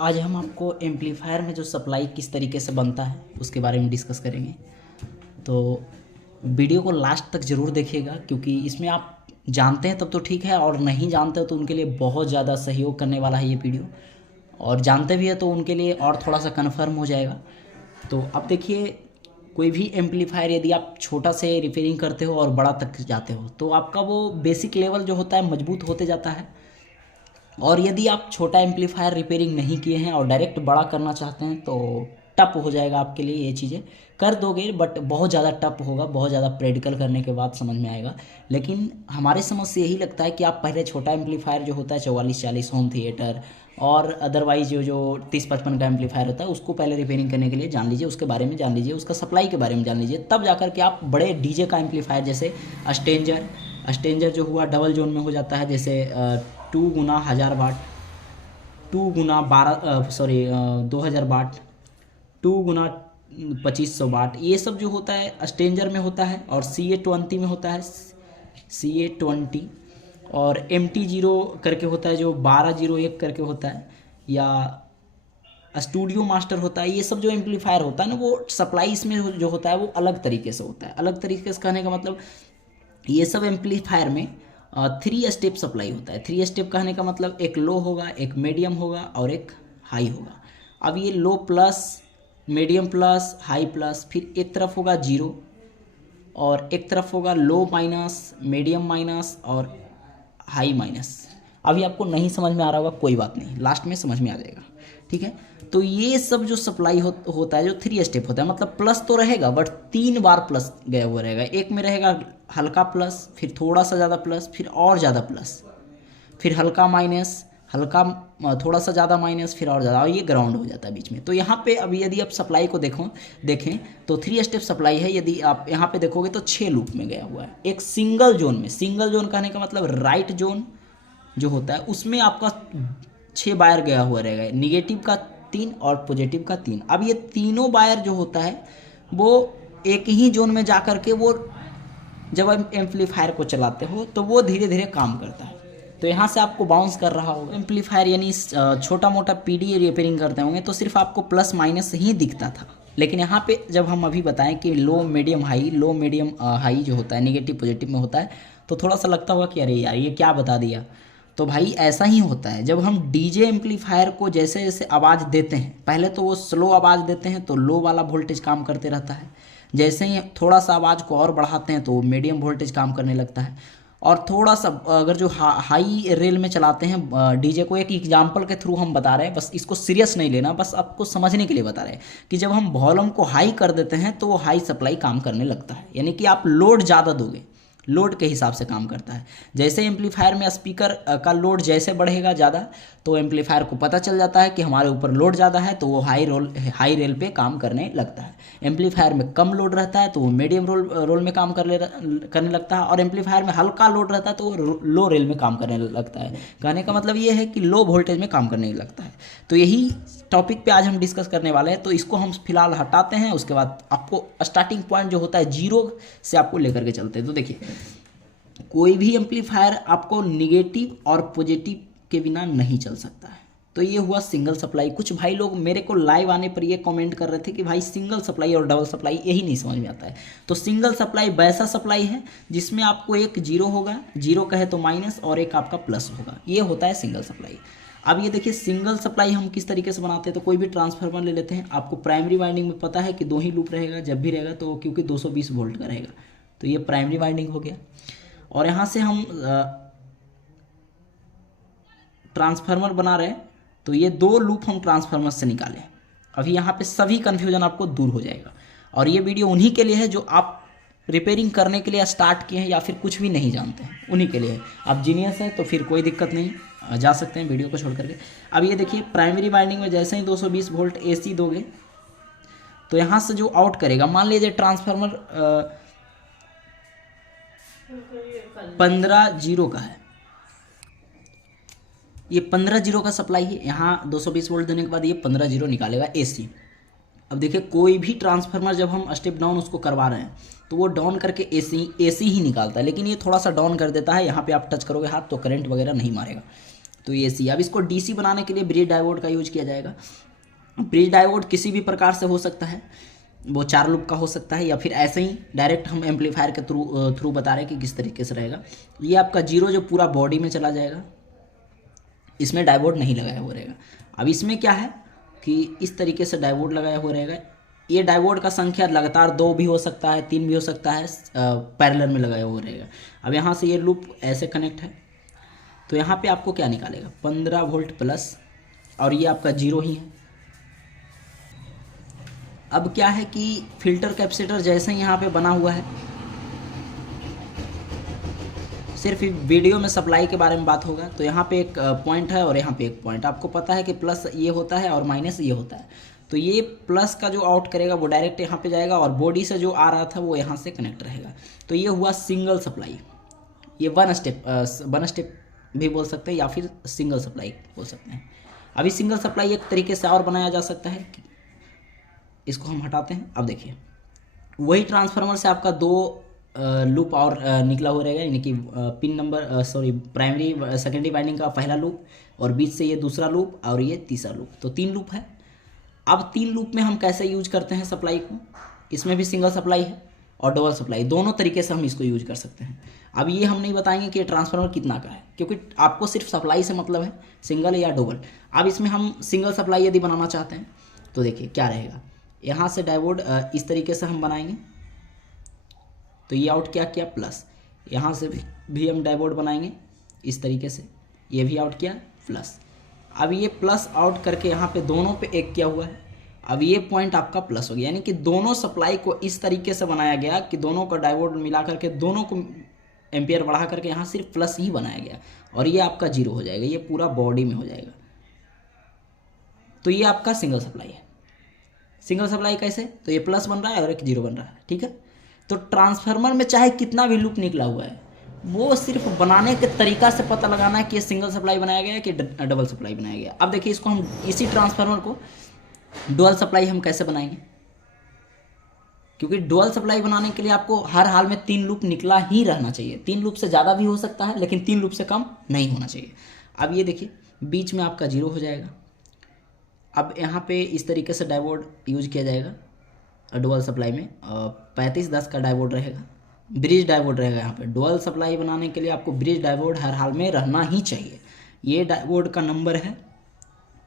आज हम आपको एम्पलीफायर में जो सप्लाई किस तरीके से बनता है उसके बारे में डिस्कस करेंगे। तो वीडियो को लास्ट तक ज़रूर देखिएगा, क्योंकि इसमें आप जानते हैं तब तो ठीक है, और नहीं जानते हो तो उनके लिए बहुत ज़्यादा सहयोग करने वाला है ये वीडियो, और जानते भी है तो उनके लिए और थोड़ा सा कन्फर्म हो जाएगा। तो अब देखिए, कोई भी एम्पलीफायर यदि आप छोटा से रिपेयरिंग करते हो और बड़ा तक जाते हो तो आपका वो बेसिक लेवल जो होता है मजबूत होते जाता है। और यदि आप छोटा एम्पलीफायर रिपेयरिंग नहीं किए हैं और डायरेक्ट बड़ा करना चाहते हैं तो टफ हो जाएगा आपके लिए। ये चीज़ें कर दोगे बट बहुत ज़्यादा टफ होगा, बहुत ज़्यादा प्रैक्टिकल करने के बाद समझ में आएगा। लेकिन हमारे समझ से यही लगता है कि आप पहले छोटा एम्पलीफायर जो होता है 44-40 होम थिएटर और अदरवाइज जो 30-55 का एम्पलीफायर होता है उसको पहले रिपेयरिंग करने के लिए जान लीजिए, उसके बारे में जान लीजिए, उसका सप्लाई के बारे में जान लीजिए, तब जाकर के आप बड़े डीजे का एम्पलीफायर जैसे अस्टेंजर जो हुआ डबल जोन में हो जाता है, जैसे 2x1000 वाट, 2000 वाट, 2x2500 वाट, ये सब जो होता है अस्टेंजर में होता है। और CA20 में होता है, CA20 और MT0 करके होता है जो 1201 करके होता है, या स्टूडियो मास्टर होता है। ये सब जो एम्पलीफायर होता है ना, वो सप्लाई इसमें जो होता है वो अलग तरीके से होता है। अलग तरीके से कहने का मतलब, ये सब एम्पलीफायर में 3 स्टेप सप्लाई होता है। 3 स्टेप कहने का मतलब एक लो होगा, एक मीडियम होगा और एक हाई होगा। अब ये low plus, medium plus, high plus, फिर एक तरफ होगा जीरो और एक तरफ होगा लो माइनस, मीडियम माइनस और हाई माइनस। अभी आपको नहीं समझ में आ रहा होगा, कोई बात नहीं, लास्ट में समझ में आ जाएगा, ठीक है। तो ये सब जो सप्लाई होता है जो 3 स्टेप होता है, मतलब प्लस तो रहेगा बट 3 बार प्लस गया हुआ रहेगा। एक में रहेगा हल्का प्लस, फिर थोड़ा सा ज़्यादा प्लस, फिर और ज़्यादा प्लस, फिर हल्का माइनस, हल्का थोड़ा सा ज़्यादा माइनस, फिर और ज़्यादा, और ये ग्राउंड हो जाता है बीच में। तो यहाँ पे अभी यदि आप सप्लाई को देखें तो 3 स्टेप सप्लाई है। यदि आप यहाँ पे देखोगे तो 6 लूप में गया हुआ है। एक सिंगल जोन में, सिंगल जोन कहने का मतलब राइट जोन जो होता है उसमें आपका 6 वायर गया हुआ रहेगा, निगेटिव का 3 और पॉजिटिव का 3। अब ये तीनों वायर जो होता है वो एक ही जोन में जा कर के, वो जब आप एम्पलीफायर को चलाते हो तो वो धीरे धीरे काम करता है। तो यहाँ से आपको बाउंस कर रहा होगा। एम्पलीफायर यानी छोटा मोटा PD रिपेयरिंग करते होंगे तो सिर्फ आपको प्लस माइनस ही दिखता था, लेकिन यहाँ पे जब हम अभी बताएं कि लो मीडियम हाई, लो मीडियम हाई जो होता है नेगेटिव पॉजिटिव में होता है, तो थोड़ा सा लगता होगा कि अरे यार ये क्या बता दिया। तो भाई ऐसा ही होता है। जब हम डीजे एम्पलीफायर को जैसे जैसे आवाज़ देते हैं, पहले तो वो स्लो आवाज़ देते हैं तो लो वाला वोल्टेज काम करते रहता है। जैसे ही थोड़ा सा आवाज़ को और बढ़ाते हैं तो मीडियम वोल्टेज काम करने लगता है। और थोड़ा सा अगर जो हाई रेल में चलाते हैं डीजे को, एक एग्जांपल के थ्रू हम बता रहे हैं, बस इसको सीरियस नहीं लेना, बस आपको समझने के लिए बता रहे हैं कि जब हम वॉल्यूम को हाई कर देते हैं तो वो हाई सप्लाई काम करने लगता है। यानी कि आप लोड ज़्यादा दोगे, लोड के हिसाब से काम करता है। जैसे एम्पलीफायर में स्पीकर का लोड जैसे बढ़ेगा ज़्यादा, तो एम्पलीफायर को पता चल जाता है कि हमारे ऊपर लोड ज़्यादा है, तो वो हाई रेल पे काम करने लगता है। एम्पलीफायर में कम लोड रहता है तो वो मीडियम रोल में काम करने लगता है, और एम्पलीफायर में हल्का लोड रहता है तो वो लो रेल में काम करने लगता है। कहने का मतलब ये है कि लो वोल्टेज में काम करने लगता है। तो यही टॉपिक पे आज हम डिस्कस करने वाले हैं। तो इसको हम फिलहाल हटाते हैं, उसके बाद आपको स्टार्टिंग पॉइंट जो होता है जीरो से आपको लेकर के चलते हैं। तो देखिए, कोई भी एम्पलीफायर आपको निगेटिव और पॉजिटिव के बिना नहीं चल सकता है। तो ये हुआ सिंगल सप्लाई। कुछ भाई लोग मेरे को लाइव आने पर ये कमेंट कर रहे थे कि भाई सिंगल सप्लाई और डबल सप्लाई यही नहीं समझ में आता है। तो सिंगल सप्लाई वैसा सप्लाई है जिसमें आपको एक जीरो होगा, जीरो कहे तो माइनस, और एक आपका प्लस होगा, ये होता है सिंगल सप्लाई। अब ये देखिए, सिंगल सप्लाई हम किस तरीके से बनाते हैं। तो कोई भी ट्रांसफार्मर ले लेते हैं, आपको प्राइमरी वाइंडिंग में पता है कि 2 ही लूप रहेगा, जब भी रहेगा तो क्योंकि 220 वोल्ट का रहेगा, तो ये प्राइमरी वाइंडिंग हो गया। और यहाँ से हम ट्रांसफार्मर बना रहे हैं तो ये 2 लूप हम ट्रांसफार्मर से निकालें। अभी यहाँ पे सभी कन्फ्यूजन आपको दूर हो जाएगा। और ये वीडियो उन्हीं के लिए है जो आप रिपेयरिंग करने के लिए स्टार्ट किए हैं या फिर कुछ भी नहीं जानते हैं, उन्हीं के लिए है। आप जीनियस हैं तो फिर कोई दिक्कत नहीं, जा सकते हैं वीडियो को छोड़ करके। अब ये देखिए, प्राइमरी वाइंडिंग में जैसे ही 220 वोल्ट AC दोगे तो यहाँ से जो आउट करेगा, मान लीजिए ट्रांसफार्मर 15 जीरो का है, ये 15 जीरो का सप्लाई है। यहाँ 220 वोल्ट देने के बाद ये 15 जीरो निकालेगा AC। अब देखिए, कोई भी ट्रांसफार्मर जब हम स्टेप डाउन उसको करवा रहे हैं तो वो डाउन करके AC ही निकालता है, लेकिन ये थोड़ा सा डाउन कर देता है। यहाँ पे आप टच करोगे हाथ तो करंट वगैरह नहीं मारेगा। तो तो ये सी। अब इसको डीसी बनाने के लिए ब्रिज डायोड का यूज किया जाएगा। ब्रिज डायोड किसी भी प्रकार से हो सकता है, वो 4 लूप का हो सकता है, या फिर ऐसे ही डायरेक्ट हम एम्पलीफायर के थ्रू बता रहे हैं कि किस तरीके से रहेगा। ये आपका 0 जो पूरा बॉडी में चला जाएगा, इसमें डायोड नहीं लगाया हुआ रहेगा। अब इसमें क्या है कि इस तरीके से डायोड लगाया हुआ रहेगा। ये डायोड का संख्या लगातार 2 भी हो सकता है, 3 भी हो सकता है, पैरेलल में लगाया हुआ रहेगा। अब यहाँ से ये लूप ऐसे कनेक्ट है, तो यहाँ पे आपको क्या निकालेगा 15 वोल्ट प्लस, और ये आपका 0 ही है। अब क्या है कि फिल्टर कैपेसिटर जैसे ही यहाँ पे बना हुआ है, सिर्फ वीडियो में सप्लाई के बारे में बात होगा। तो यहाँ पे एक पॉइंट है और यहाँ पे एक पॉइंट, आपको पता है कि प्लस ये होता है और माइनस ये होता है। तो ये प्लस का जो आउट करेगा वो डायरेक्ट यहाँ पे जाएगा, और बॉडी से जो आ रहा था वो यहाँ से कनेक्ट रहेगा। तो ये हुआ सिंगल सप्लाई। ये वन स्टेप भी बोल सकते हैं, या फिर सिंगल सप्लाई बोल सकते हैं। अभी सिंगल सप्लाई एक तरीके से और बनाया जा सकता है, इसको हम हटाते हैं। अब देखिए वही ट्रांसफार्मर से आपका 2 लूप और निकला हुआ रहेगा, यानी कि pin number primary secondary winding का पहला लूप, और बीच से ये दूसरा लूप, और ये तीसरा लूप। तो 3 लूप है। अब 3 लूप में हम कैसे यूज करते हैं सप्लाई को, इसमें भी सिंगल सप्लाई है और डबल सप्लाई, दोनों तरीके से हम इसको यूज कर सकते हैं। अब ये हम नहीं बताएंगे कि ट्रांसफार्मर कितना का है, क्योंकि आपको सिर्फ सप्लाई से मतलब है, सिंगल या डबल। अब इसमें हम सिंगल सप्लाई यदि बनाना चाहते हैं तो देखिए क्या रहेगा। यहाँ से डायोड इस तरीके से हम बनाएंगे, तो ये आउट क्या किया प्लस। यहाँ से भी हम डायोड बनाएंगे इस तरीके से, ये भी आउट किया प्लस। अब ये प्लस आउट करके यहाँ पे दोनों पे एक किया हुआ है। अब ये पॉइंट आपका प्लस हो गया, यानी कि दोनों सप्लाई को इस तरीके से बनाया गया कि दोनों का डायोड मिला करके दोनों को एम्पियर बढ़ा करके यहाँ सिर्फ प्लस ही बनाया गया, और ये आपका 0 हो जाएगा, ये पूरा बॉडी में हो जाएगा। तो ये आपका सिंगल सप्लाई है। सिंगल सप्लाई कैसे, तो ये प्लस बन रहा है और एक 0 बन रहा है, ठीक है। तो ट्रांसफार्मर में चाहे कितना भी लूप निकला हुआ है, वो सिर्फ बनाने के तरीका से पता लगाना है कि ये सिंगल सप्लाई बनाया गया है कि डबल सप्लाई बनाया गया। अब देखिए इसको हम इसी ट्रांसफार्मर को डुअल सप्लाई हम कैसे बनाएंगे, क्योंकि डुअल सप्लाई बनाने के लिए आपको हर हाल में 3 लूप निकला ही रहना चाहिए। 3 लूप से ज़्यादा भी हो सकता है, लेकिन 3 लूप से कम नहीं होना चाहिए। अब ये देखिए बीच में आपका 0 हो जाएगा। अब यहाँ पे इस तरीके से डायोड यूज किया जाएगा डुअल सप्लाई में, 3510 का डायोड रहेगा, ब्रिज डायोड रहेगा। यहाँ पे डुअल सप्लाई बनाने के लिए आपको ब्रिज डायोड हर हाल में रहना ही चाहिए। ये डायोड का नंबर है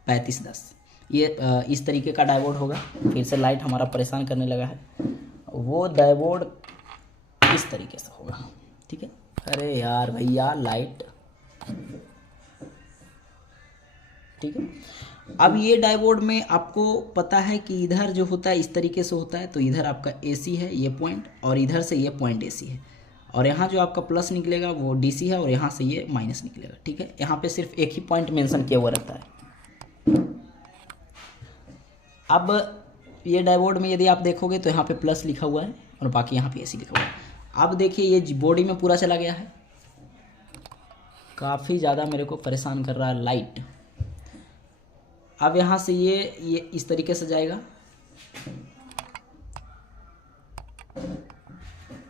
3510। ये इस तरीके का डायोड होगा। फिर से लाइट हमारा परेशान करने लगा है, वो डायोड इस तरीके से होगा, ठीक है। अरे यार भैया लाइट, ठीक है। अब ये डायोड में आपको पता है कि इधर जो होता है इस तरीके से होता है, तो इधर आपका AC है ये पॉइंट, और इधर से ये पॉइंट AC है, और यहाँ जो आपका प्लस निकलेगा वो DC है, और यहाँ से ये माइनस निकलेगा, ठीक है। यहाँ पे सिर्फ एक ही पॉइंट मेंशन किया हुआ रहता है। अब ये डायोड में यदि आप देखोगे तो यहाँ पे प्लस लिखा हुआ है और बाकी यहाँ पे AC लिखा हुआ है। अब देखिए ये बॉडी में पूरा चला गया है, काफ़ी ज़्यादा मेरे को परेशान कर रहा है लाइट। अब यहाँ से ये इस तरीके से जाएगा,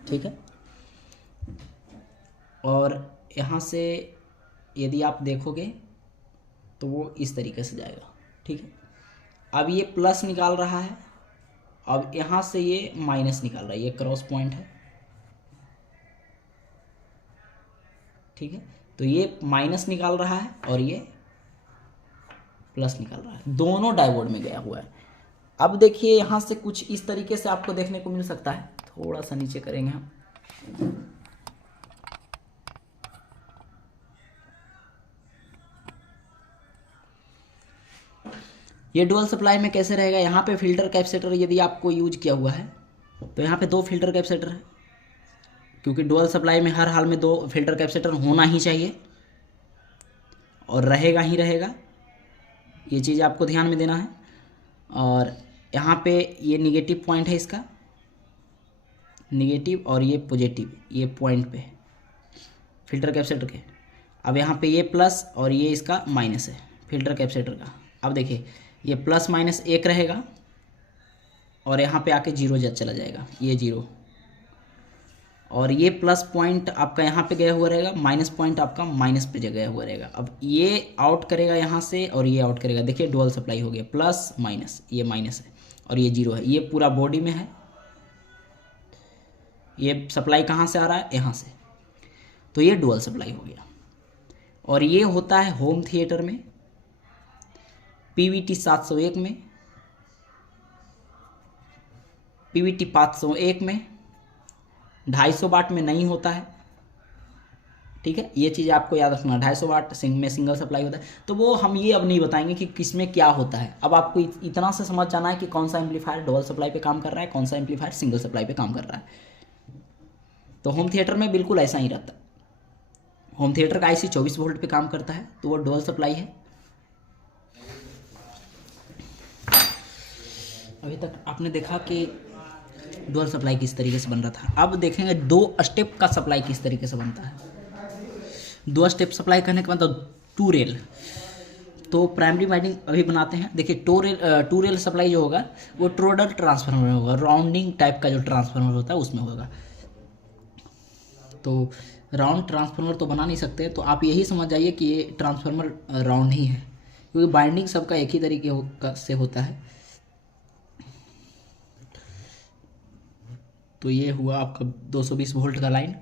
ठीक है। और यहाँ से यदि आप देखोगे तो वो इस तरीके से जाएगा, ठीक है। अब ये प्लस निकाल रहा है, अब यहाँ से ये माइनस निकाल रहा है, ये क्रॉस पॉइंट है, ठीक है। तो ये माइनस निकाल रहा है और ये प्लस निकाल रहा है, दोनों डायोड में गया हुआ है। अब देखिए यहाँ से कुछ इस तरीके से आपको देखने को मिल सकता है, थोड़ा सा नीचे करेंगे हम। ये डुअल सप्लाई में कैसे रहेगा, यहाँ पे फिल्टर कैपेसिटर यदि आपको यूज किया हुआ है तो यहाँ पे 2 फिल्टर कैपेसिटर है, क्योंकि डुअल सप्लाई में हर हाल में 2 फिल्टर कैपेसिटर होना ही चाहिए और रहेगा ही रहेगा, ये चीज़ आपको ध्यान में देना है। और यहाँ पे ये निगेटिव पॉइंट है इसका, निगेटिव, और ये पॉजिटिव, ये पॉइंट पे फिल्टर कैपेसिटर के। अब यहाँ पे ये प्लस और ये इसका माइनस है फिल्टर कैपेसिटर का। अब देखिए ये प्लस माइनस 1 रहेगा और यहाँ पे आके 0 चला जाएगा, ये 0, और ये प्लस पॉइंट आपका यहाँ पे गया हुआ रहेगा, माइनस पॉइंट आपका माइनस पे गया हुआ रहेगा। अब ये आउट करेगा यहाँ से और ये आउट करेगा, देखिए डुअल सप्लाई हो गया, प्लस माइनस, ये माइनस है और ये जीरो है, ये पूरा बॉडी में है। ये सप्लाई कहाँ से आ रहा है, यहाँ से, तो ये डुअल सप्लाई हो गया। और ये होता है होम थिएटर में, पीवीटी 701 में, पीवीटी 501 में, 250 वाट में नहीं होता है। ठीक है, ये चीज़ आपको याद रखना, 250 वाट में सिंगल सप्लाई होता है। तो वो हम ये अब नहीं बताएंगे कि किसमें क्या होता है। अब आपको इतना से समझ जाना है कि कौन सा एम्पलीफायर डबल सप्लाई पे काम कर रहा है, कौन सा एम्पलीफायर सिंगल सप्लाई पे काम कर रहा है। तो होम थिएटर में बिल्कुल ऐसा ही रहता है। होम थिएटर का आईसी 24 वोल्ट पे काम करता है, तो वो डुअल सप्लाई है। अभी तक आपने देखा कि डुअल सप्लाई किस तरीके से बन रहा था। अब देखेंगे 2 स्टेप का सप्लाई किस तरीके से बनता है। 2 स्टेप सप्लाई करने के मतलब 2 रेल। तो प्राइमरी वाइंडिंग अभी बनाते हैं। देखिए 2 रेल सप्लाई जो होगा वो टोरॉइडल ट्रांसफार्मर में होगा, राउंडिंग टाइप का जो ट्रांसफार्मर होता है उसमें होगा। तो राउंड ट्रांसफार्मर तो बना नहीं सकते, तो आप यही समझ जाइए कि ये ट्रांसफार्मर राउंड ही है, क्योंकि बाइंडिंग सबका एक ही तरीके से होता है। तो ये हुआ आपका 220 वोल्ट का लाइन।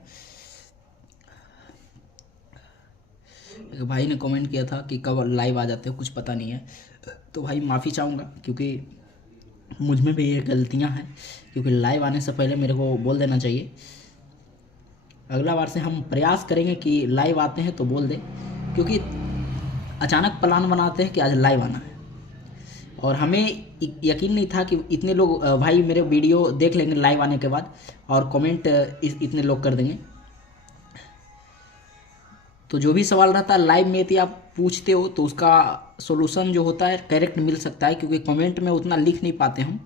एक भाई ने कमेंट किया था कि कब लाइव आ जाते हो, कुछ पता नहीं है। तो भाई माफ़ी चाहूँगा, क्योंकि मुझ में भी ये गलतियाँ हैं, क्योंकि लाइव आने से पहले मेरे को बोल देना चाहिए। अगला बार से हम प्रयास करेंगे कि लाइव आते हैं तो बोल दें, क्योंकि अचानक प्लान बनाते हैं कि आज लाइव आना है और हमें यकीन नहीं था कि इतने लोग भाई मेरे वीडियो देख लेंगे लाइव आने के बाद और कमेंट इतने लोग कर देंगे। तो जो भी सवाल रहता है लाइव में यदि आप पूछते हो तो उसका सॉल्यूशन जो होता है करेक्ट मिल सकता है, क्योंकि कमेंट में उतना लिख नहीं पाते हम।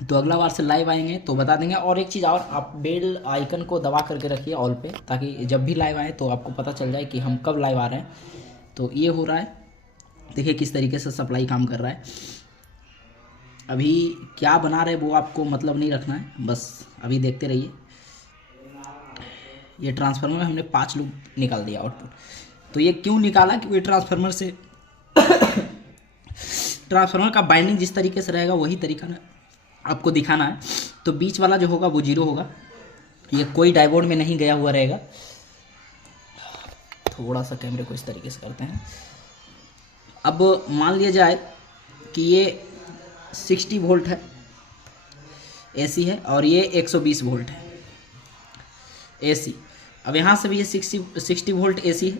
तो अगला बार से लाइव आएंगे तो बता देंगे। और एक चीज़ और, आप बेल आइकन को दबा करके रखिए ऑल पे, ताकि जब भी लाइव आए तो आपको पता चल जाए कि हम कब लाइव आ रहे हैं। तो ये हो रहा है, देखिए किस तरीके से सप्लाई काम कर रहा है। अभी क्या बना रहे वो आपको मतलब नहीं रखना है, बस अभी देखते रहिए। ये ट्रांसफार्मर में हमने 5 लूप निकाल दिया आउटपुट। तो ये क्यों निकाला, क्योंकि ट्रांसफार्मर से ट्रांसफार्मर का बाइंडिंग जिस तरीके से रहेगा वही तरीका ना आपको दिखाना है। तो बीच वाला जो होगा वो 0 होगा, ये कोई डायोड में नहीं गया हुआ रहेगा। थोड़ा सा कैमरे को इस तरीके से करते हैं। अब मान लिया जाए कि ये 60 वोल्ट है, एसी है, और ये 120 वोल्ट है एसी। अब यहाँ से भी ये 60 वोल्ट एसी है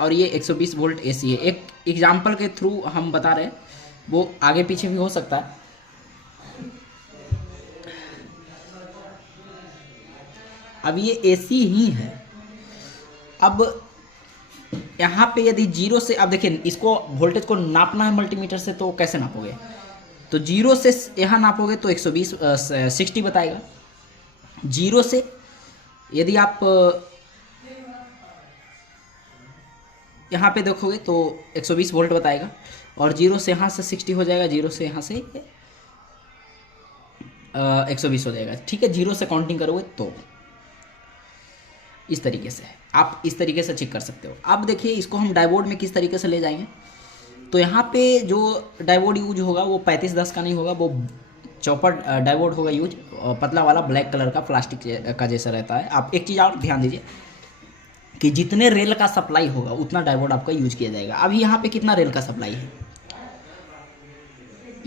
और ये 120 वोल्ट एसी है। एक एग्जाम्पल के थ्रू हम बता रहे हैं, वो आगे पीछे भी हो सकता है। अब ये एसी ही है। अब यहाँ पे यदि 0 से, अब देखिए इसको वोल्टेज को नापना है मल्टीमीटर से, तो कैसे नापोगे? तो 0 से यहाँ नापोगे तो 60 बताएगा। 0 से यदि आप यहाँ पे देखोगे तो 120 वोल्ट बताएगा, और 0 से यहाँ से 60 हो जाएगा, 0 से यहाँ से 120 हो जाएगा। ठीक है, 0 से काउंटिंग करोगे तो इस तरीके से आप इस तरीके से चेक कर सकते हो। अब देखिए इसको हम डायोड में किस तरीके से ले जाएंगे। तो यहाँ पे जो डायोड यूज होगा वो 3510 का नहीं होगा, वो चॉपर डायोड होगा यूज, पतला वाला ब्लैक कलर का प्लास्टिक का जैसा रहता है। आप एक चीज़ और ध्यान दीजिए कि जितने रेल का सप्लाई होगा उतना डायोड आपका यूज किया जाएगा। अभी यहाँ पे कितना रेल का सप्लाई है,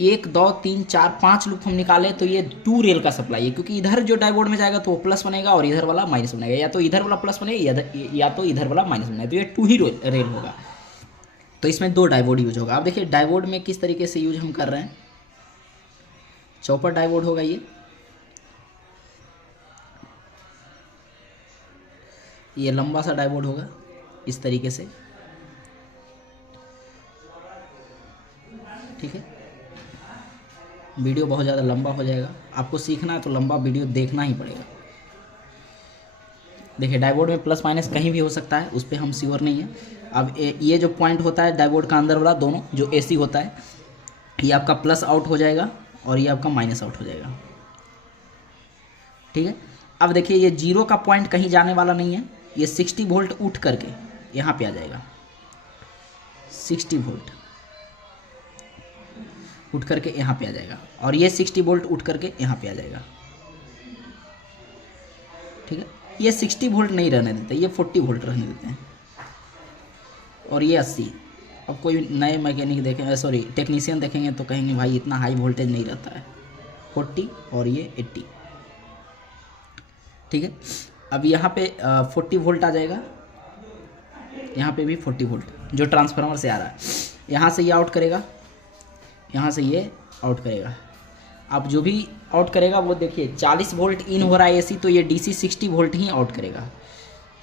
1 2 3 4 5 लूप हम निकाले तो ये 2 रेल का सप्लाई है, क्योंकि इधर जो डायोड में जाएगा तो वो प्लस बनेगा और इधर वाला माइनस बनेगा, या तो इधर वाला प्लस बनेगा या तो इधर वाला माइनस बनेगा। तो ये 2 ही रेल होगा। तो इसमें 2 डायोड यूज होगा। अब देखिए डायोड में किस तरीके से यूज हम कर रहे हैं। चॉपर डायोड होगा ये लंबा सा डायोड होगा इस तरीके से। ठीक है, वीडियो बहुत ज़्यादा लंबा हो जाएगा, आपको सीखना है तो लंबा वीडियो देखना ही पड़ेगा। देखिए डायोड में प्लस माइनस कहीं भी हो सकता है, उस पर हम श्योर नहीं है। अब ये जो पॉइंट होता है डायोड का अंदर वाला, दोनों जो एसी होता है, ये आपका प्लस आउट हो जाएगा और ये आपका माइनस आउट हो जाएगा। ठीक है, अब देखिए ये जीरो का पॉइंट कहीं जाने वाला नहीं है, ये 60 वोल्ट उठ करके यहाँ पे आ जाएगा, 60 वोल्ट उठ करके यहाँ पे आ जाएगा, और ये 60 वोल्ट उठ करके यहाँ पे आ जाएगा। ठीक है, ये 60 वोल्ट नहीं रहने देते, ये 40 वोल्ट रहने देते हैं, और ये 80। अब कोई नए मैकेनिक देखेंगे, सॉरी टेक्नीशियन देखेंगे तो कहेंगे भाई इतना हाई वोल्टेज नहीं रहता है, 40 और ये 80। ठीक है, अब यहाँ पे 40 वोल्ट आ जाएगा, यहाँ पे भी 40 वोल्ट जो ट्रांसफार्मर से आ रहा है, यहाँ से ये आउट करेगा, यहाँ से ये आउट करेगा। अब जो भी आउट करेगा वो देखिए 40 वोल्ट इन हो रहा है एसी, तो ये डीसी 60 वोल्ट ही आउट करेगा,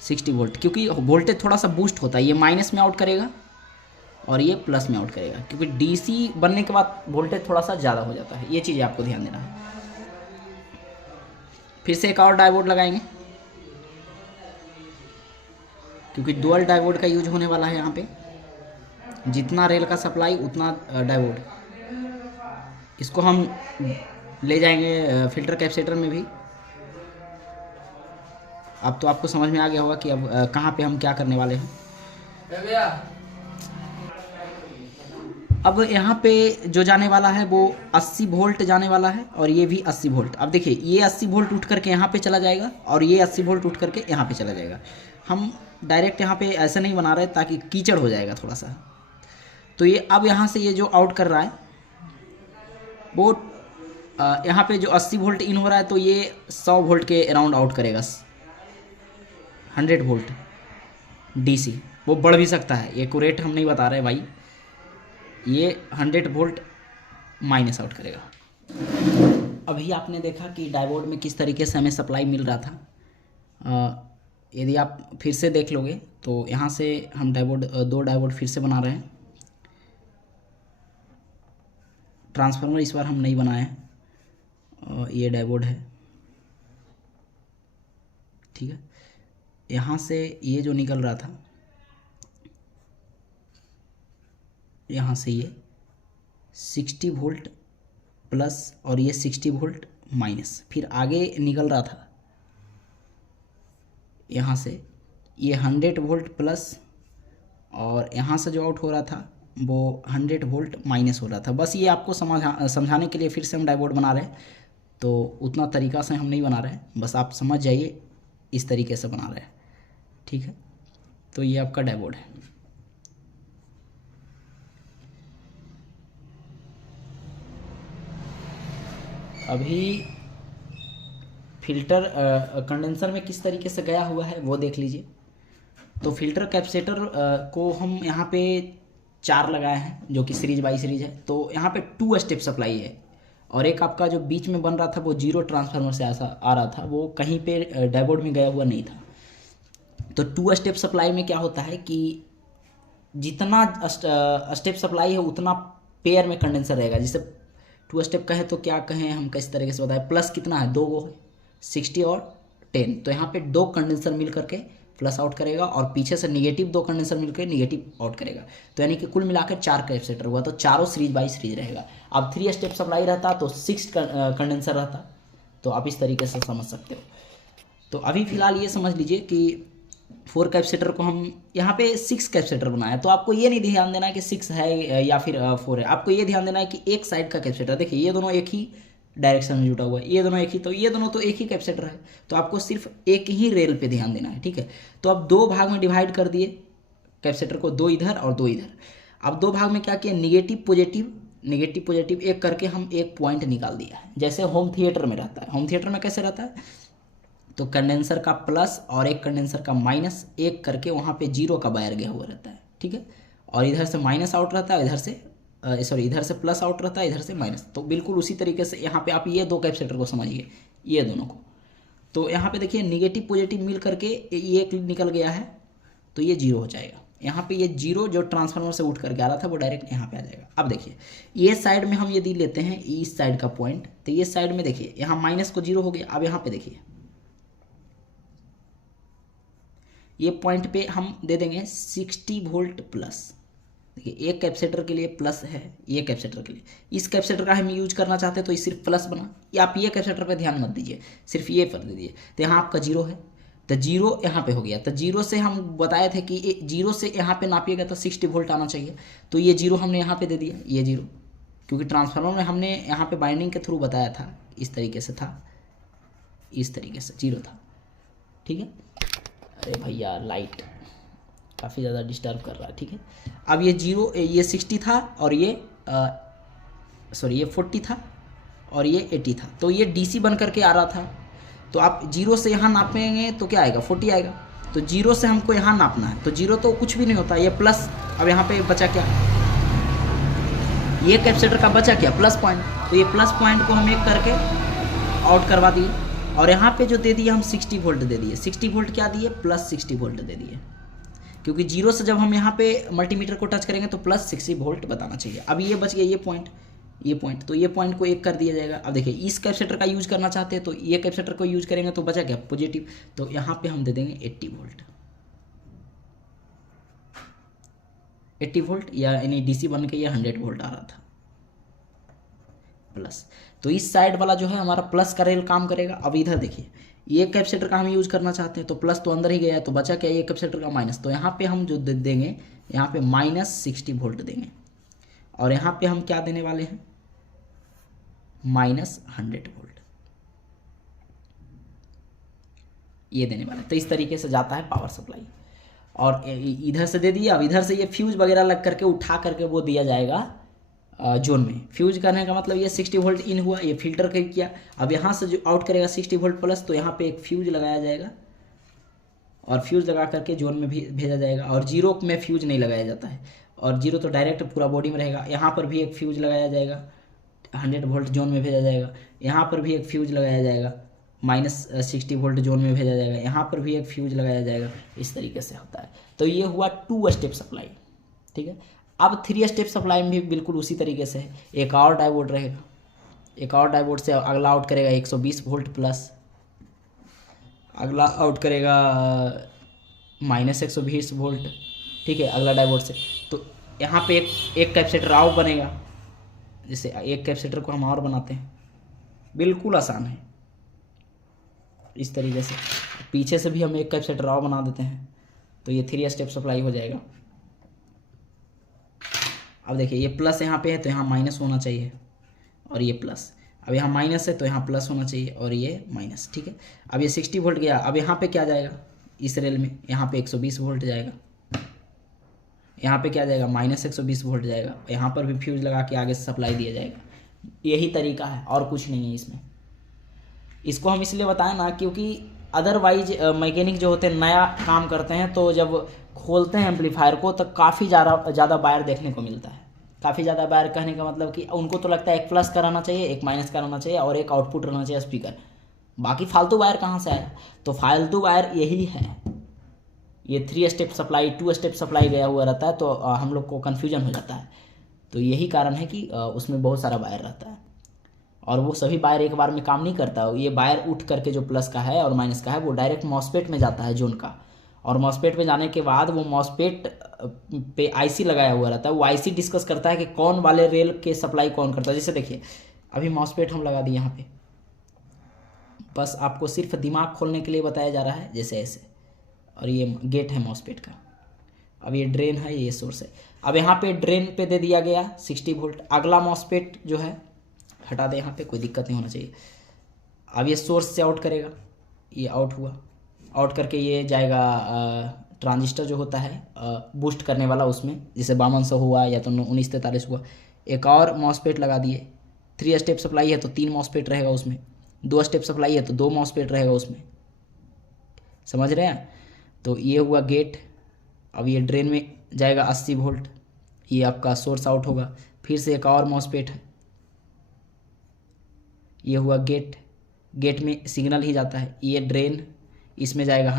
60 वोल्ट, क्योंकि वोल्टेज थोड़ा सा बूस्ट होता है, ये माइनस में आउट करेगा और ये प्लस में आउट करेगा, क्योंकि डीसी बनने के बाद वोल्टेज थोड़ा सा ज़्यादा हो जाता है। ये चीज़ें आपको ध्यान देना है। फिर से एक और डायोड लगाएंगे, क्योंकि डुअल डायोड का यूज होने वाला है यहाँ पे, जितना रेल का सप्लाई उतना डायोड। इसको हम ले जाएंगे फिल्टर कैपेसिटर में भी। अब तो आपको समझ में आ गया होगा कि अब कहाँ पे हम क्या करने वाले हैं। अब यहाँ पे जो जाने वाला है वो 80 वोल्ट जाने वाला है, और ये भी 80 वोल्ट। अब देखिए ये 80 वोल्ट उठ करके यहाँ पे चला जाएगा, और ये 80 वोल्ट उठ करके यहाँ पे चला जाएगा। हम डायरेक्ट यहाँ पे ऐसे नहीं बना रहे ताकि कीचड़ हो जाएगा थोड़ा सा। तो ये अब यहाँ से ये जो आउट कर रहा है वो यहाँ पे जो 80 वोल्ट इन हो रहा है, तो ये 100 वोल्ट के अराउंड आउट करेगा, 100 वोल्ट डीसी। वो बढ़ भी सकता है, एक्यूरेट हम नहीं बता रहे भाई, ये 100 वोल्ट माइनस आउट करेगा। अभी आपने देखा कि डायोड में किस तरीके से हमें सप्लाई मिल रहा था। यदि आप फिर से देख लोगे तो यहाँ से हम डायोड, 2 डायोड फिर से बना रहे हैं। ट्रांसफार्मर इस बार हम नहीं बनाए हैं, ये डायोड है। ठीक है, यहाँ से ये जो निकल रहा था, यहाँ से ये 60 वोल्ट प्लस और ये 60 वोल्ट माइनस, फिर आगे निकल रहा था यहाँ से ये 100 वोल्ट प्लस, और यहाँ से जो आउट हो रहा था वो 100 वोल्ट माइनस हो रहा था। बस ये आपको समझाने के लिए फिर से हम डायोड बना रहे हैं, तो उतना तरीका से हम नहीं बना रहे, बस आप समझ जाइए इस तरीके से बना रहे हैं। ठीक है, तो ये आपका डायोड है। अभी फिल्टर कंडेंसर में किस तरीके से गया हुआ है वो देख लीजिए। तो फिल्टर कैपेसिटर को हम यहाँ पे 4 लगाए हैं, जो कि सीरीज बाई सीरीज है। तो यहाँ पे 2 स्टेप सप्लाई है, और एक आपका जो बीच में बन रहा था वो 0 ट्रांसफार्मर से ऐसा आ रहा था, वो कहीं पे डायोड में गया हुआ नहीं था। तो 2 स्टेप सप्लाई में क्या होता है कि जितना स्टेप सप्लाई है उतना पेयर में कंडेंसर रहेगा। जैसे 2 स्टेप कहें तो क्या कहें हम, किस तरीके से बताएं, प्लस कितना है, 2 गो है, 60 और 10। तो यहाँ पे 2 कंडेंसर मिल करके प्लस आउट करेगा, और पीछे से निगेटिव 2 कंडेंसर मिलकर निगेटिव आउट करेगा। तो यानी कि कुल मिलाकर 4 कैपेसिटर हुआ, तो चारों सीरीज बाई सीरीज रहेगा। अब 3 स्टेप सप्लाई रहता तो 6 कंडेंसर रहता। तो आप इस तरीके से समझ सकते हो। तो अभी फ़िलहाल ये समझ लीजिए कि 4 कैपेसिटर को हम यहाँ पे 6 कैपेसिटर बनाया। तो आपको ये नहीं ध्यान देना है कि 6 है या फिर 4 है, आपको ये ध्यान देना है कि एक साइड का कैपेसिटर, देखिए ये दोनों एक ही डायरेक्शन में जुटा हुआ है, ये दोनों एक ही, तो ये दोनों तो एक ही कैपेसिटर है। तो आपको सिर्फ एक ही रेल पे ध्यान देना है। ठीक है, तो अब 2 भाग में डिवाइड कर दिए कैपेसिटर को, 2 इधर और 2 इधर। अब 2 भाग में क्या किया, निगेटिव पॉजिटिव एक करके हम एक पॉइंट निकाल दिया है, जैसे होम थिएटर में रहता है। होम थिएटर में कैसे रहता है, तो कंडेंसर का प्लस और एक कंडेंसर का माइनस, एक करके वहाँ पे 0 का वायर गया हुआ रहता है। ठीक है, और इधर से माइनस आउट रहता है, इधर से प्लस आउट रहता है, इधर से माइनस। तो बिल्कुल उसी तरीके से यहाँ पे आप ये 2 कैपेसिटर को समझिए, ये दोनों को। तो यहाँ पे देखिए निगेटिव पॉजिटिव मिल करके ये एक निकल गया है, तो ये 0 हो जाएगा। यहाँ पे ये 0 जो ट्रांसफार्मर से उठ करके आ रहा था वो डायरेक्ट यहाँ पे आ जाएगा। अब देखिए ये साइड में हम यदि लेते हैं इस साइड का पॉइंट, तो ये साइड में देखिए यहाँ माइनस को 0 हो गया। अब यहाँ पे देखिए ये पॉइंट पे हम दे देंगे 60 वोल्ट प्लस, देखिए एक कैपेसिटर के लिए प्लस है, ये कैपेसिटर के लिए, इस कैपेसिटर का हम यूज करना चाहते हैं तो ये सिर्फ प्लस बना, या आप ये कैपेसिटर पे ध्यान मत दीजिए, सिर्फ ये कर दीजिए। तो यहाँ आपका जीरो है, तो जीरो यहाँ पे हो गया। तो जीरो से हम बताए थे कि जीरो से यहाँ पे नापिएगा तो 60 वोल्ट आना चाहिए, तो ये जीरो हमने यहाँ पे दे दिया, ये जीरो, क्योंकि ट्रांसफार्मर में हमने यहाँ पे बाइंडिंग के थ्रू बताया था, इस तरीके से था, इस तरीके से जीरो था, ठीक है। अरे भैया लाइट काफ़ी ज़्यादा डिस्टर्ब कर रहा है, ठीक है। अब ये जीरो, ये 60 था और ये सॉरी ये 40 था और ये 80 था, तो ये डीसी बन करके आ रहा था। तो आप जीरो से यहाँ नापेंगे तो क्या आएगा, 40 आएगा। तो जीरो से हमको यहाँ नापना है, तो जीरो तो कुछ भी नहीं होता, ये प्लस। अब यहाँ पे बचा क्या, ये कैपेसिटर का बचा क्या, प्लस पॉइंट। तो ये प्लस पॉइंट को हम एक करके आउट करवा दिए, और यहाँ पे जो दे दिए हम 60 वोल्ट दे दिए। 60 वोल्ट क्या दिए, प्लस 60 वोल्ट दे दिए, क्योंकि जीरो से जब हम यहाँ पे मल्टीमीटर को टच करेंगे तो प्लस 60 वोल्ट बताना चाहिए। अब ये बच गया ये पॉइंट, ये पॉइंट, तो ये पॉइंट को एक कर दिया जाएगा। अब देखिए इस कैपेसिटर का यूज करना चाहते हैं तो ये कैपेसिटर को यूज करेंगे तो बचा क्या, पॉजिटिव, तो यहाँ पे हम दे देंगे 80 वोल्ट। 80 वोल्ट यानी डीसी बन के ये 100 वोल्ट आ रहा था प्लस। तो इस साइड वाला जो है हमारा प्लस का रेल काम करेगा। अब इधर देखिए ये कैपेसिटर का हम यूज करना चाहते हैं तो प्लस तो अंदर ही गया है, तो बचा क्या, ये कैपेसिटर का माइनस। तो यहाँ पे हम जो देंगे, यहाँ पे -60 वोल्ट देंगे, और यहाँ पे हम क्या देने वाले हैं, -100 वोल्ट ये देने वाले। तो इस तरीके से जाता है पावर सप्लाई, और इधर से दे दिया। अब इधर से ये फ्यूज वगैरह लग करके उठा करके वो दिया जाएगा जोन में। फ्यूज करने का मतलब ये 60 वोल्ट इन हुआ, ये फिल्टर कर किया। अब यहाँ से जो आउट करेगा 60 वोल्ट प्लस, तो यहाँ पे एक फ्यूज लगाया जाएगा, और फ्यूज लगा करके जोन में भी भेजा जाएगा। और जीरो में फ्यूज नहीं लगाया जाता है, और जीरो तो डायरेक्ट पूरा बॉडी में रहेगा। यहाँ पर भी एक फ्यूज लगाया जाएगा, 100 वोल्ट जोन में भेजा जाएगा। यहाँ पर भी एक फ्यूज लगाया जाएगा, -60 वोल्ट जोन में भेजा जाएगा। यहाँ पर भी एक फ्यूज लगाया जाएगा। इस तरीके से होता है। तो ये हुआ 2 स्टेप सप्लाई, ठीक है। अब 3 स्टेप सप्लाई में भी बिल्कुल उसी तरीके से है। एक और डायोड रहेगा, एक और डायोड से अगला आउट करेगा 120 वोल्ट प्लस, अगला आउट करेगा -120 वोल्ट, ठीक है, अगला डायोड से। तो यहाँ पे एक कैपेसिटर और बनेगा, जैसे एक कैपेसिटर को हम और बनाते हैं, बिल्कुल आसान है। इस तरीके से पीछे से भी हम एक कैपेसिटर और बना देते हैं, तो ये 3 स्टेप सप्लाई हो जाएगा। अब देखिए ये प्लस यहाँ पे है तो यहाँ माइनस होना चाहिए, और ये प्लस। अब यहाँ माइनस है तो यहाँ प्लस होना चाहिए, और ये माइनस, ठीक है। अब ये 60 वोल्ट गया। अब यहाँ पे क्या जाएगा, इस रेल में यहाँ पे 120 वोल्ट जाएगा, यहाँ पे क्या जाएगा, -120 वोल्ट जाएगा। यहाँ पर भी फ्यूज लगा के आगे से सप्लाई दिया जाएगा। यही तरीका है, और कुछ नहीं है इसमें। इसको हम इसलिए बताएं ना, क्योंकि अदरवाइज मैकेनिक जो होते हैं नया काम करते हैं, तो जब खोलते हैं एम्पलीफायर को तो काफ़ी ज़्यादा वायर देखने को मिलता है। काफ़ी ज़्यादा वायर कहने का मतलब कि उनको तो लगता है एक प्लस का रहना चाहिए, एक माइनस का रहना चाहिए, और एक आउटपुट रहना चाहिए स्पीकर। बाकी फालतू वायर कहाँ से आया, तो फालतू वायर यही है। ये 3 स्टेप सप्लाई 2 स्टेप सप्लाई गया हुआ रहता है, तो हम लोग को कन्फ्यूजन हो जाता है। तो यही कारण है कि उसमें बहुत सारा वायर रहता है, और वो सभी वायर एक बार में काम नहीं करता। ये वायर उठ करके जो प्लस का है और माइनस का है वो डायरेक्ट मॉसफेट में जाता है जोन का, और मॉसफेट में जाने के बाद वो मॉसफेट पे आईसी लगाया हुआ रहता है। वो आईसी डिस्कस करता है कि कौन वाले रेल के सप्लाई कौन करता है। जैसे देखिए अभी मॉसफेट हम लगा दिए यहाँ पे, बस आपको सिर्फ दिमाग खोलने के लिए बताया जा रहा है, जैसे ऐसे। और ये गेट है मॉसफेट का, अब ये ड्रेन है, ये सोर्स है। अब यहाँ पे ड्रेन पे दे दिया गया 60 वोल्ट। अगला मॉसफेट जो है हटा दे, यहाँ पे कोई दिक्कत नहीं होना चाहिए। अब ये सोर्स से आउट करेगा, ये आउट हुआ, आउट करके ये जाएगा ट्रांजिस्टर जो होता है बूस्ट करने वाला, उसमें जैसे 5200 हुआ या तो 1943 हुआ। एक और मॉसफेट लगा दिए। 3 स्टेप सप्लाई है तो 3 मॉसफेट रहेगा उसमें, 2 स्टेप सप्लाई है तो 2 मॉसफेट रहेगा उसमें, समझ रहे हैं। तो ये हुआ गेट। अब ये ड्रेन में जाएगा 80 वोल्ट, ये आपका सोर्स आउट होगा। फिर से एक और मॉसफेट है, ये हुआ गेट। गेट में सिग्नल ही जाता है। ये ड्रेन, इसमें जाएगा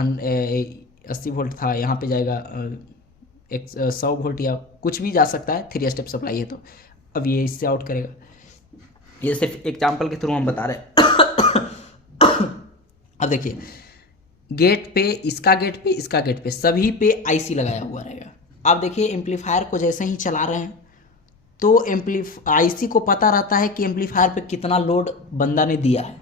80 वोल्ट था, यहाँ पे जाएगा 100 वोल्ट या कुछ भी जा सकता है, 3 स्टेप सप्लाई है तो। अब ये इससे आउट करेगा। ये सिर्फ एग्जाम्पल के थ्रू हम बता रहे हैं। अब देखिए गेट पे, इसका गेट पे, इसका गेट पे, सभी पे आईसी लगाया हुआ रहेगा। आप देखिए एम्पलीफायर को जैसे ही चला रहे हैं तो आईसी को पता रहता है कि एम्पलीफायर पे कितना लोड बंदा ने दिया है।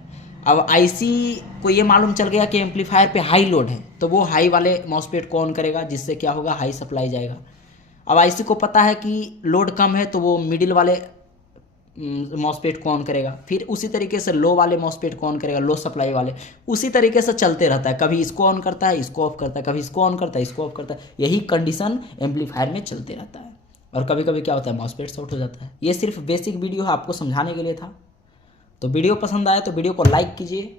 अब आईसी को ये मालूम चल गया कि एम्पलीफायर पे हाई लोड है, तो वो हाई वाले मॉसफेट को ऑन करेगा, जिससे क्या होगा, हाई सप्लाई जाएगा। अब आईसी को पता है कि लोड कम है, तो वो मिडिल वाले मॉसफेट को ऑन करेगा। फिर उसी तरीके से लो वाले मॉसफेट को ऑन करेगा, लो सप्लाई वाले। उसी तरीके से चलते रहता है, कभी इसको ऑन करता है, इसको ऑफ करता है, कभी इसको ऑन करता है, इसको ऑफ करता है। यही कंडीशन एम्पलीफायर में चलते रहता है। और कभी कभी क्या होता है, मॉसफेट शॉर्ट हो जाता है। ये सिर्फ बेसिक वीडियो है, आपको समझाने के लिए था। तो वीडियो पसंद आया तो वीडियो को लाइक कीजिए,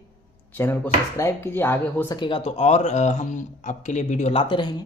चैनल को सब्सक्राइब कीजिए। आगे हो सकेगा तो और हम आपके लिए वीडियो लाते रहेंगे।